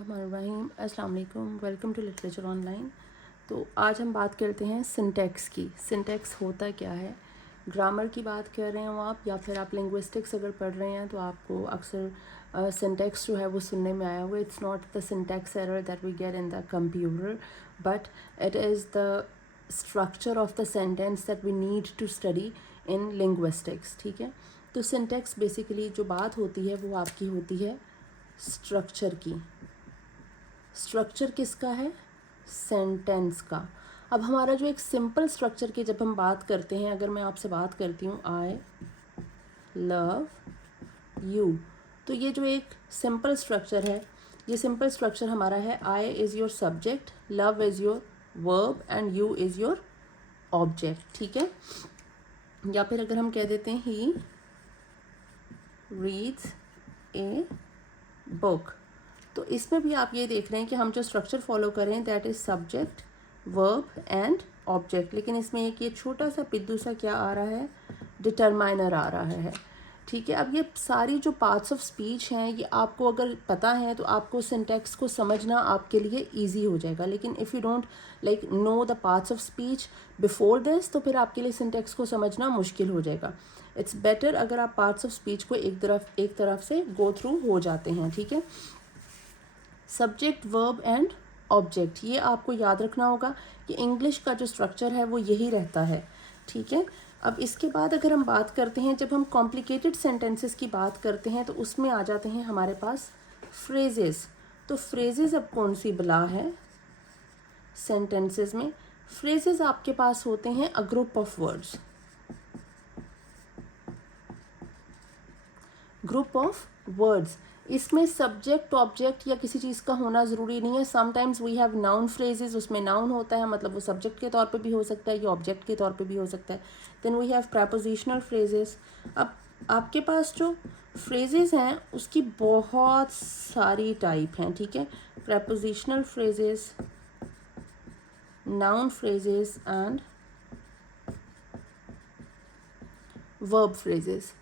अस्सलाम वालेकुम, welcome to literature online. तो आज हम बात करते हैं सिंटैक्स की। सिंटैक्स होता क्या है? ग्रामर की बात कर रहे हो आप, या फिर आप लिंग्विस्टिक्स अगर पढ़ रहे हैं तो आपको अक्सर सिंटैक्स जो है वो सुनने में आया हुआ। It's not the syntax error that we get in the computer, but it is the structure of the sentence that we need to study in linguistics. ठीक है, तो सिंटैक्स बेसिकली जो बात होती है वो आपकी होती है स्ट्रक्चर की। स्ट्रक्चर किसका है? सेंटेंस का। अब हमारा जो एक सिंपल स्ट्रक्चर की जब हम बात करते हैं, अगर मैं आपसे बात करती हूँ आई लव यू, तो ये जो एक सिंपल स्ट्रक्चर है, ये सिंपल स्ट्रक्चर हमारा है I is your subject, love is your verb and you is your object. ठीक है, या फिर अगर हम कह देते हैं ही रीड्स ए बुक, तो इसमें भी आप ये देख रहे हैं कि हम जो स्ट्रक्चर फॉलो करें that is subject verb and object, लेकिन इसमें एक ये छोटा सा पिद्दू सा क्या आ रहा है? डिटरमाइनर आ रहा है। ठीक है, अब ये सारी जो पार्ट्स ऑफ स्पीच हैं ये आपको अगर पता है तो आपको सिंटैक्स को समझना आपके लिए ईजी हो जाएगा, लेकिन if you don't like know the parts of speech before this, तो फिर आपके लिए सिंटैक्स को समझना मुश्किल हो जाएगा। इट्स बेटर अगर आप पार्ट्स ऑफ स्पीच को एक तरफ से गो थ्रू हो जाते हैं। ठीक है, सब्जेक्ट वर्ब एंड ऑब्जेक्ट, ये आपको याद रखना होगा कि इंग्लिश का जो स्ट्रक्चर है वो यही रहता है। ठीक है, अब इसके बाद अगर हम बात करते हैं, जब हम कॉम्प्लिकेटेड सेंटेंसेस की बात करते हैं तो उसमें आ जाते हैं हमारे पास फ्रेजेस। तो फ्रेजेस अब कौन सी बला है सेंटेंसेस में? फ्रेजेस आपके पास होते हैं a group of words, group of words. इसमें सब्जेक्ट ऑब्जेक्ट या किसी चीज़ का होना ज़रूरी नहीं है। Sometimes we have noun phrases, उसमें नाउन होता है, मतलब वो सब्जेक्ट के तौर पे भी हो सकता है या ऑब्जेक्ट के तौर पे भी हो सकता है। Then we have prepositional phrases. अब आपके पास जो फ्रेजेस हैं उसकी बहुत सारी टाइप हैं। ठीक है, prepositional phrases, noun phrases and verb phrases.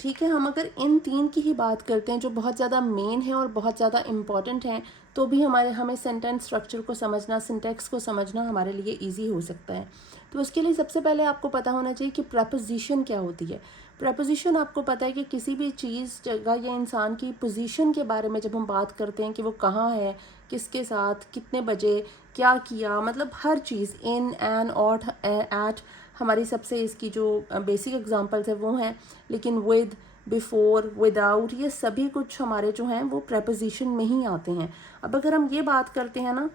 ठीक है, हम अगर इन तीन की ही बात करते हैं जो बहुत ज़्यादा मेन है और बहुत ज़्यादा इम्पॉर्टेंट हैं, तो भी हमें सेंटेंस स्ट्रक्चर को समझना, सिंटैक्स को समझना हमारे लिए इजी हो सकता है। तो उसके लिए सबसे पहले आपको पता होना चाहिए कि प्रपोजिशन क्या होती है। प्रपोजिशन आपको पता है कि किसी भी चीज़, जगह या इंसान की पोजीशन के बारे में जब हम बात करते हैं कि वो कहाँ है, किसके साथ, कितने बजे, क्या किया, मतलब हर चीज़, इन, एन, ऑट, एट, हमारी सबसे इसकी जो बेसिक एग्जांपल्स है वो हैं, लेकिन विद, बिफोर, विदाउट, ये सभी कुछ हमारे जो हैं वो प्रेपोजिशन में ही आते हैं। अब अगर हम ये बात करते हैं ना,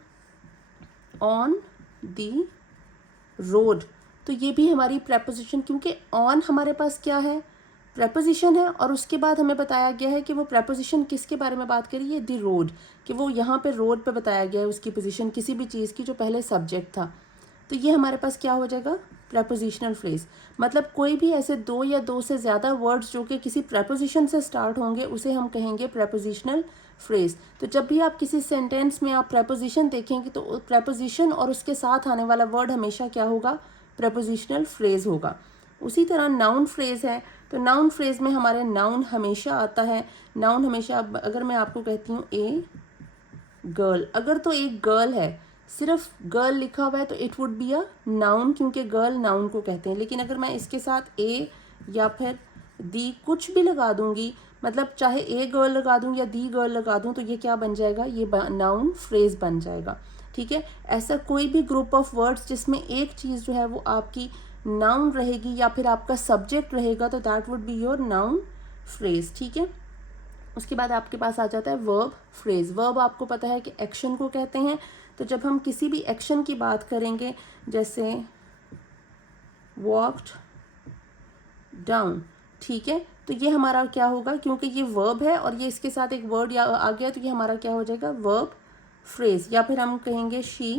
ऑन दी रोड, तो ये भी हमारी प्रेपोजिशन, क्योंकि ऑन हमारे पास क्या है? प्रेपोजिशन है, और उसके बाद हमें बताया गया है कि वो प्रेपोजिशन किसके बारे में बात करी है? दी रोड, कि वो यहाँ पे रोड पे बताया गया है उसकी पोजीशन किसी भी चीज़ की जो पहले सब्जेक्ट था। तो ये हमारे पास क्या हो जाएगा? Prepositional phrase. मतलब कोई भी ऐसे दो या दो से ज़्यादा वर्ड्स जो कि किसी प्रेपोजिशन से स्टार्ट होंगे उसे हम कहेंगे प्रेपोजिशनल फ्रेज। तो जब भी आप किसी सेंटेंस में आप प्रेपोजिशन देखेंगे तो प्रेपोजिशन और उसके साथ आने वाला वर्ड हमेशा क्या होगा? प्रेपोजिशनल फ्रेज होगा। उसी तरह नाउन फ्रेज है, तो नाउन फ्रेज में हमारे नाउन हमेशा आता है। नाउन हमेशा, अगर मैं आपको कहती हूँ ए गर्ल, अगर तो एक गर्ल है, सिर्फ गर्ल लिखा हुआ है, तो it would be a noun, क्योंकि गर्ल नाउन को कहते हैं। लेकिन अगर मैं इसके साथ ए या फिर दी कुछ भी लगा दूंगी, मतलब चाहे ए गर्ल लगा दूं या दी गर्ल लगा दूं, तो ये क्या बन जाएगा? ये नाउन फ्रेज बन जाएगा। ठीक है, ऐसा कोई भी ग्रुप ऑफ वर्ड्स जिसमें एक चीज़ जो है वो आपकी नाउन रहेगी या फिर आपका सब्जेक्ट रहेगा, तो that would be your noun phrase. ठीक है, उसके बाद आपके पास आ जाता है वर्ब फ्रेज। वर्ब आपको पता है कि एक्शन को कहते हैं। तो जब हम किसी भी एक्शन की बात करेंगे, जैसे वॉक्ड डाउन, ठीक है, तो ये हमारा क्या होगा? क्योंकि ये वर्ब है और ये इसके साथ एक वर्ड आ गया, तो ये हमारा क्या हो जाएगा? Verb phrase. या फिर हम कहेंगे शी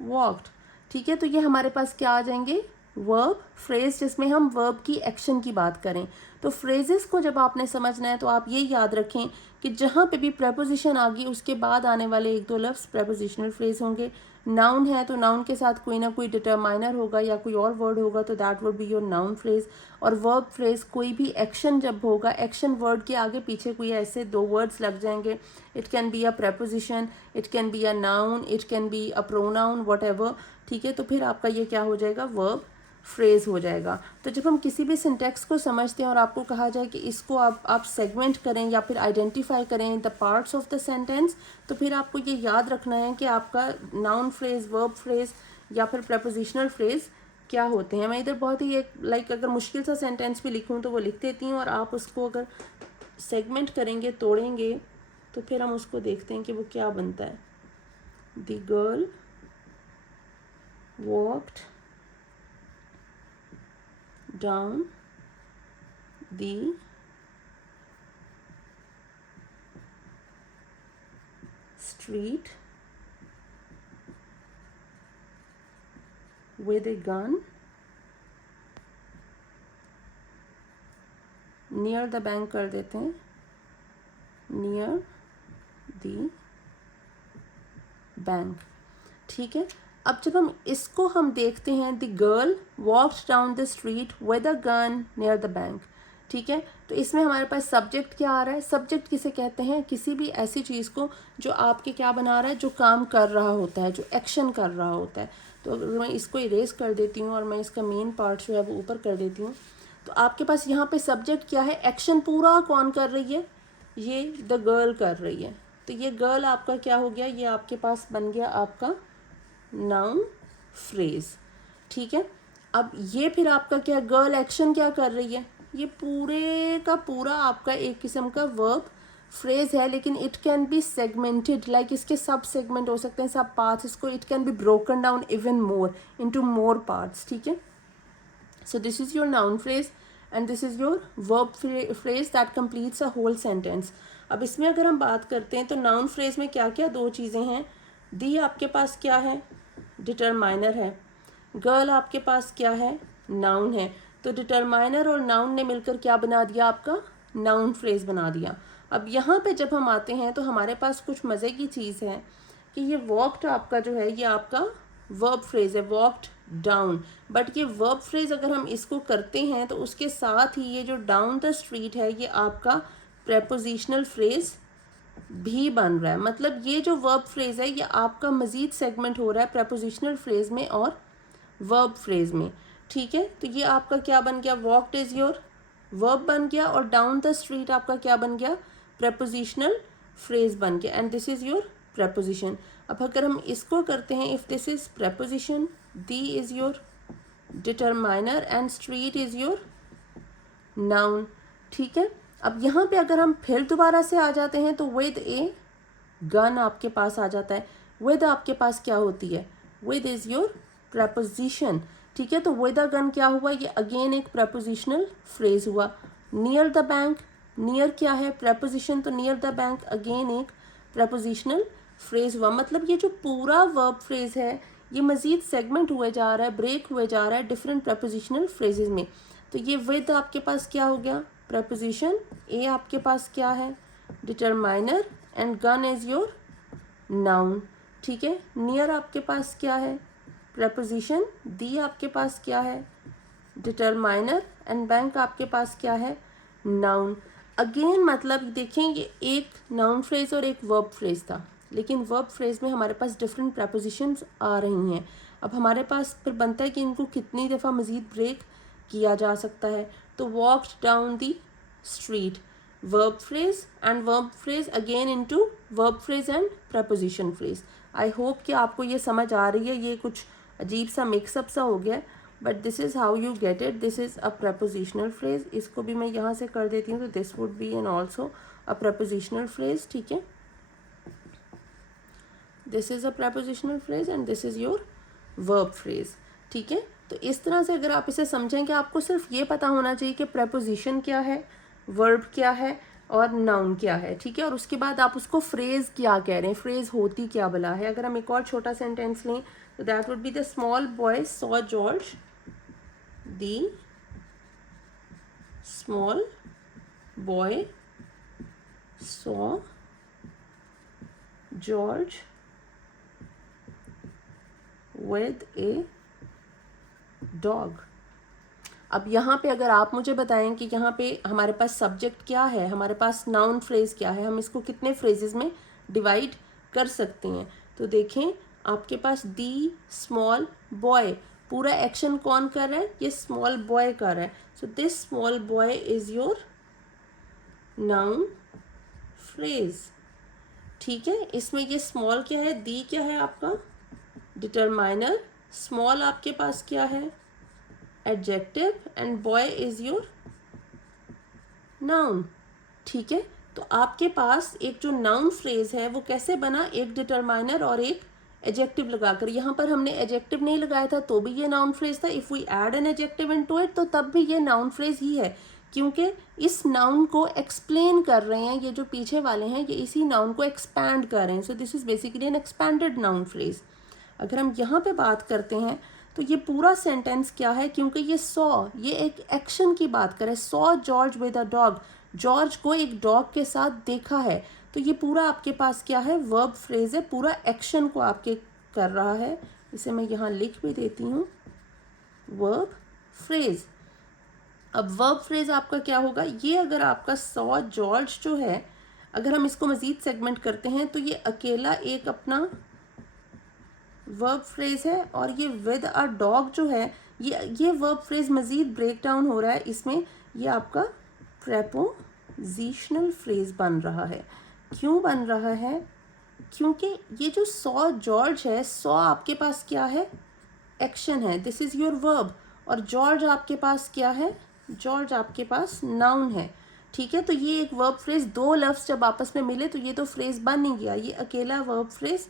वॉक्ड, ठीक है, तो ये हमारे पास क्या आ जाएंगे? वर्ब फ्रेज जिसमें हम वर्ब की एक्शन की बात करें। तो फ्रेजेस को जब आपने समझना है तो आप ये याद रखें कि जहाँ पे भी प्रेपोजिशन आ गई उसके बाद आने वाले एक दो लफ्ज़ प्रेपोजिशनल फ्रेज होंगे। नाउन है तो नाउन के साथ कोई ना कोई डिटरमाइनर होगा या कोई और वर्ड होगा, तो that would be your noun phrase. और वर्ब फ्रेज कोई भी एक्शन जब होगा, एक्शन वर्ड के आगे पीछे कोई ऐसे दो वर्ड्स लग जाएंगे, it can be a preposition, it can be a noun, it can be a pronoun, whatever, ठीक है, तो फिर आपका ये क्या हो जाएगा, वर्ब फ्रेज हो जाएगा। तो जब हम किसी भी सिंटेक्स को समझते हैं और आपको कहा जाए कि इसको आप सेगमेंट करें या फिर आइडेंटिफाई करें the parts of the sentence, तो फिर आपको ये याद रखना है कि आपका नाउन फ्रेज, वर्ब फ्रेज या फिर प्रेपोजिशनल फ्रेज क्या होते हैं। मैं इधर बहुत ही एक अगर मुश्किल सा सेंटेंस भी लिखूं तो वो लिख देती हूँ, और आप उसको अगर सेगमेंट करेंगे, तोड़ेंगे, तो फिर हम उसको देखते हैं कि वो क्या बनता है। The girl walked down the street with a gun near the bank कर देते हैं, near the bank, ठीक है। अब जब हम इसको देखते हैं, the girl walked down the street with a gun near the bank, ठीक है, तो इसमें हमारे पास सब्जेक्ट क्या आ रहा है। सब्जेक्ट किसे कहते हैं, किसी भी ऐसी चीज़ को जो आपके क्या बना रहा है, जो काम कर रहा होता है, जो एक्शन कर रहा होता है। तो अगर मैं इसको इरेज कर देती हूँ और मैं इसका मेन पार्ट जो है वो ऊपर कर देती हूँ, तो आपके पास यहाँ पे सब्जेक्ट क्या है, एक्शन पूरा कौन कर रही है, ये द गर्ल कर रही है। तो ये गर्ल आपका क्या हो गया, ये आपके पास बन गया आपका नाउन फ्रेज, ठीक है। अब ये फिर आपका क्या, गर्ल एक्शन क्या कर रही है, ये पूरे का पूरा आपका एक किस्म का वर्ब फ्रेज है, लेकिन it can be segmented, like इसके सब सेगमेंट हो सकते हैं, सब पार्ट्स, इसको it can be broken down even more into more parts, ठीक है। So this is your noun phrase and this is your verb phrase that completes a whole sentence. अब इसमें अगर हम बात करते हैं तो नाउन फ्रेज में क्या क्या दो चीज़ें हैं। दी आपके पास क्या है, डिटरमाइनर है। गर्ल आपके पास क्या है, नाउन है। तो डिटरमाइनर और नाउन ने मिलकर क्या बना दिया, आपका नाउन फ्रेज बना दिया। अब यहाँ पे जब हम आते हैं तो हमारे पास कुछ मज़े की चीज़ है कि ये वॉक्ड आपका जो है ये आपका वर्ब फ्रेज है, वॉक्ड डाउन। बट ये वर्ब फ्रेज अगर हम इसको करते हैं तो उसके साथ ही ये जो डाउन द स्ट्रीट है ये आपका प्रेपोजिशनल फ्रेज भी बन रहा है। मतलब ये जो वर्ब फ्रेज है ये आपका मज़ीद सेगमेंट हो रहा है प्रेपोजिशनल फ्रेज में और वर्ब फ्रेज में, ठीक है। तो ये आपका क्या बन गया, वॉक्ड इज योर वर्ब बन गया, और डाउन द स्ट्रीट आपका क्या बन गया, प्रेपोजिशनल फ्रेज बन गया, and this is your preposition. अब अगर हम इसको करते हैं, if this is preposition, the is your determiner and street is your noun, ठीक है। अब यहाँ पे अगर हम फिर दोबारा से आ जाते हैं तो विद ए गन आपके पास आ जाता है। विद आपके पास क्या होती है, विद इज योर प्रपोजिशन, ठीक है। तो विद अ गन क्या हुआ, ये अगेन एक प्रपोजिशनल फ्रेज हुआ। नियर द बैंक, नियर क्या है, प्रपोजिशन, तो नियर द बैंक अगेन एक प्रपोजिशनल फ्रेज हुआ। मतलब ये जो पूरा वर्ब फ्रेज है ये मज़ीद सेगमेंट हुए जा रहा है, ब्रेक हुए जा रहा है डिफरेंट प्रपोजिशनल फ्रेजेस में। तो ये विद आपके पास क्या हो गया, प्रपोजिशन, ए आपके पास क्या है, determiner, and gun is your noun, ठीक है। नियर आपके पास क्या है, प्रपोजिशन, दी आपके पास क्या है, डिटरमाइनर, एंड बैंक आपके पास क्या है, नाउन। अगेन मतलब देखें ये एक नाउन फ्रेज और एक वर्ब फ्रेज था, लेकिन वर्ब फ्रेज में हमारे पास डिफरेंट प्रपोजिशंस आ रही हैं। अब हमारे पास फिर बनता है कि इनको कितनी दफ़ा मज़ीद ब्रेक किया जा सकता है। तो walked down the street, verb phrase and verb phrase again into verb phrase and preposition phrase. I hope कि आपको ये समझ आ रही है, ये कुछ अजीब सा मिक्सअप सा हो गया, but this is how you get it. This is a prepositional phrase, इसको भी मैं यहाँ से कर देती हूँ, तो this would be an also a prepositional phrase, ठीक है। This is a prepositional phrase and this is your verb phrase, ठीक है। तो इस तरह से अगर आप इसे समझें कि आपको सिर्फ ये पता होना चाहिए कि प्रपोजिशन क्या है, वर्ब क्या है और नाउन क्या है, ठीक है। और उसके बाद आप उसको फ्रेज क्या कह रहे हैं, फ्रेज होती क्या भला है। अगर हम एक और छोटा सेंटेंस लें तो that would be the small boy saw George the small boy saw George with a dog। अब यहाँ पे अगर आप मुझे बताएं कि यहाँ पे हमारे पास सब्जेक्ट क्या है, हमारे पास नाउन फ्रेज क्या है, हम इसको कितने फ्रेजेस में डिवाइड कर सकते हैं। तो देखें आपके पास दी स्मॉल बॉय, पूरा एक्शन कौन कर रहा है, ये स्मॉल बॉय कर रहा है। So this small boy is your noun phrase. ठीक है, इसमें ये स्मॉल क्या है, दी क्या है आपका डिटरमाइनर, स्मॉल आपके पास क्या है adjective, and boy is your noun. ठीक है, तो आपके पास एक जो नाउन फ्रेज है वो कैसे बना, एक डिटरमाइनर और एक एडजेक्टिव लगाकर। यहाँ पर हमने एडजेक्टिव नहीं लगाया था तो भी ये नाउन फ्रेज था। If we add an adjective into it तो तब भी ये नाउन फ्रेज ही है, क्योंकि इस नाउन को एक्सप्लेन कर रहे हैं, ये जो पीछे वाले हैं ये इसी नाउन को एक्सपैंड कर रहे हैं। So this is basically an expanded noun phrase. अगर हम यहाँ पे बात करते हैं तो ये पूरा सेंटेंस क्या है, क्योंकि ये सॉ, ये एक एक्शन की बात करे, saw George with a dog, George को एक डॉग के साथ देखा है। तो ये पूरा आपके पास क्या है, वर्ब फ्रेज है, पूरा एक्शन को आपके कर रहा है। इसे मैं यहाँ लिख भी देती हूँ, वर्ब फ्रेज। अब वर्ब फ्रेज आपका क्या होगा, ये अगर आपका सॉ जॉर्ज जो है, अगर हम इसको मज़ीद सेगमेंट करते हैं तो ये अकेला एक अपना वर्ब फ्रेज है, और ये विद अ डॉग जो है ये वर्ब फ्रेज मज़ीद ब्रेक डाउन हो रहा है, इसमें ये आपका प्रेपोजिशनल फ्रेज बन रहा है। क्यों बन रहा है, क्योंकि ये जो सॉ जॉर्ज है, सॉ आपके पास क्या है एक्शन है, दिस इज़ योर वर्ब, और जॉर्ज आपके पास क्या है, जॉर्ज आपके पास नाउन है। ठीक है, तो ये एक वर्ब फ्रेज, दो लफ्ज़ जब आपस में मिले तो ये तो फ्रेज बन नहीं गया, ये अकेला वर्ब फ्रेज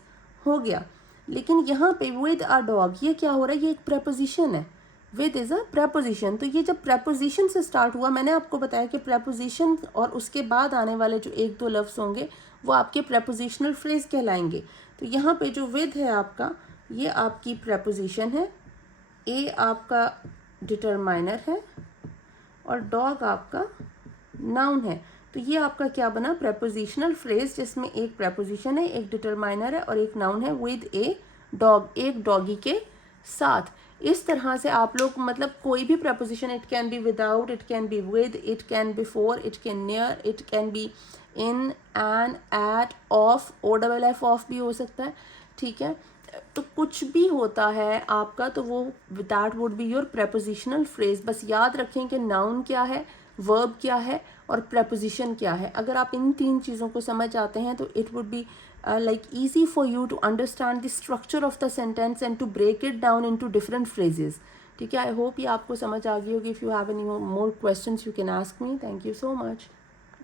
हो गया। लेकिन यहाँ पे विद अ डॉग ये क्या हो रहा है, ये एक प्रेपोजिशन है, विद इज़ अ प्रेपोजिशन। तो ये जब प्रेपोजिशन से स्टार्ट हुआ, मैंने आपको बताया कि प्रेपोजिशन और उसके बाद आने वाले जो एक दो लफ्ज़ होंगे वो आपके प्रेपोजिशनल फ्रेज कहलाएंगे। तो यहाँ पे जो विद है आपका, ये आपकी प्रेपोजिशन है, ए आपका डिटरमाइनर है, और डॉग आपका नाउन है। तो ये आपका क्या बना, प्रेपोजिशनल फ्रेज, जिसमें एक प्रेपोजिशन है, एक डिटरमाइनर है और एक नाउन है, विद ए डॉग, एक डॉगी के साथ। इस तरह से आप लोग मतलब कोई भी preposition, it can be without, it can be with, it can be for, it can near, it can be in, an, at, of, OFF of भी हो सकता है। ठीक है, तो कुछ भी होता है आपका तो वो that would be your prepositional phrase. बस याद रखें कि नाउन क्या है, वर्ब क्या है और प्रेपोजिशन क्या है। अगर आप इन तीन चीज़ों को समझ जाते हैं तो it would be like easy for you to understand the structure of the sentence and to break it down into different phrases. ठीक है, आई होप ये आपको समझ आ गई होगी। If you have any more questions you can ask me. Thank you so much.